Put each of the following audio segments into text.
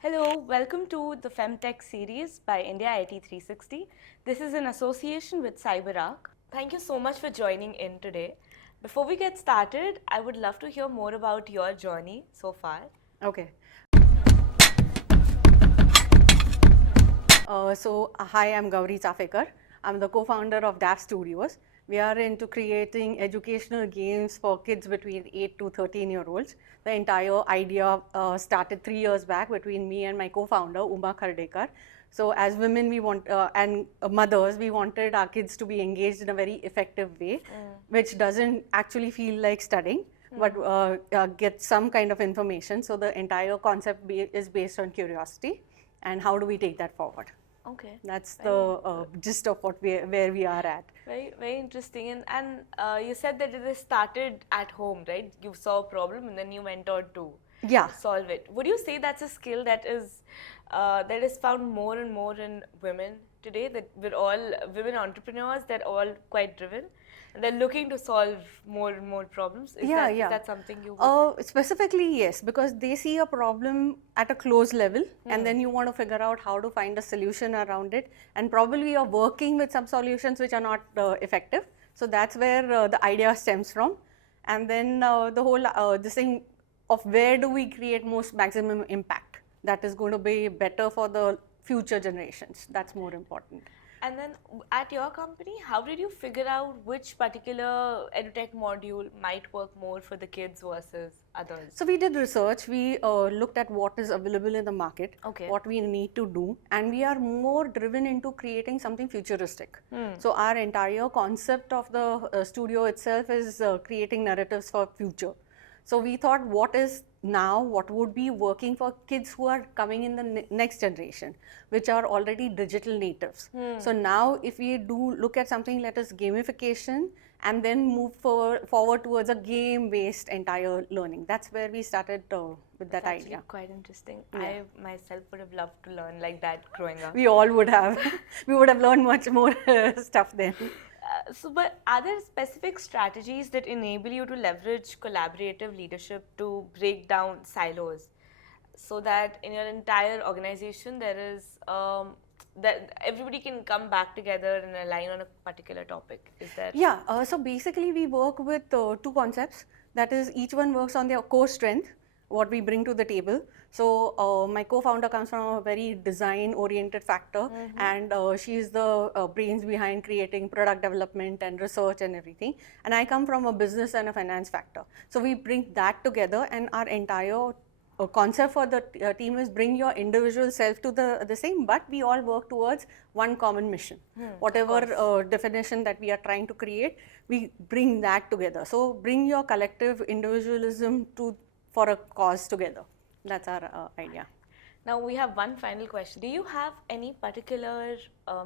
Hello, welcome to the Femtech series by IndiaIT360. This is in association with CyberArk. Thank you so much for joining in today. Before we get started, I would love to hear more about your journey so far. Okay. Hi, I'm Gauri Chaphekar. I'm the co-founder of DAF Studios. We are into creating educational games for kids between 8 to 13-year-olds. The entire idea started 3 years back between me and my co-founder, Uma Khardekar. So as women and mothers, we wanted our kids to be engaged in a very effective way, which doesn't actually feel like studying, but get some kind of information. So the entire concept is based on curiosity. And how do we take that forward? Okay. That's the gist of where we are at. Very, very interesting. And you said that it started at home, right? You saw a problem and then you went on to solve it. Would you say that's a skill that is found more and more in women today? That we're all women entrepreneurs, they're all quite driven. And they're looking to solve more and more problems. Is that something you would? Specifically, yes, because they see a problem at a close level and then you want to figure out how to find a solution around it. And probably you're working with some solutions which are not effective. So that's where the idea stems from. And then the whole this thing of where do we create most maximum impact that is going to be better for the future generations. That's more important. And then at your company, how did you figure out which particular EdTech module might work more for the kids versus others? So we did research. We looked at what is available in the market, what we need to do, and we are more driven into creating something futuristic. So our entire concept of the studio itself is creating narratives for future. So we thought, what is now, what would be working for kids who are coming in the next generation, which are already digital natives. So now if we do look at something like gamification and then move forward towards a game-based entire learning. That's where we started with that idea. That's quite interesting. Yeah. I myself would have loved to learn like that growing up. We all would have. We would have learned much more stuff then. But are there specific strategies that enable you to leverage collaborative leadership to break down silos so that in your entire organization there is that everybody can come back together and align on a particular topic? Is that? Yeah, so basically we work with two concepts. That is, each one works on their core strength, what we bring to the table. So my co-founder comes from a very design-oriented factor, and she's the brains behind creating product development and research and everything. And I come from a business and a finance factor. So we bring that together, and our entire concept for the team is bring your individual self to the same, but we all work towards one common mission. Whatever definition that we are trying to create, we bring that together. So bring your collective individualism for a cause together. That's our idea. Now we have one final question. Do you have any particular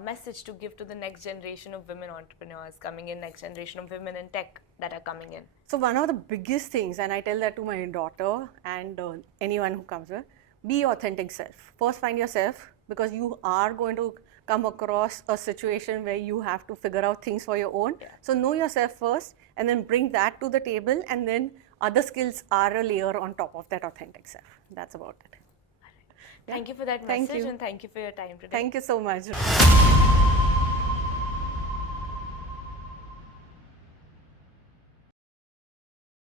message to give to the next generation of women entrepreneurs coming in, next generation of women in tech that are coming in? So one of the biggest things, and I tell that to my daughter and anyone who comes here, be your authentic self. First find yourself, because you are going to come across a situation where you have to figure out things for your own. So know yourself first and then bring that to the table, and then other skills are a layer on top of that authentic self. That's about it. Thank you for that message and thank you for your time today. Thank you so much.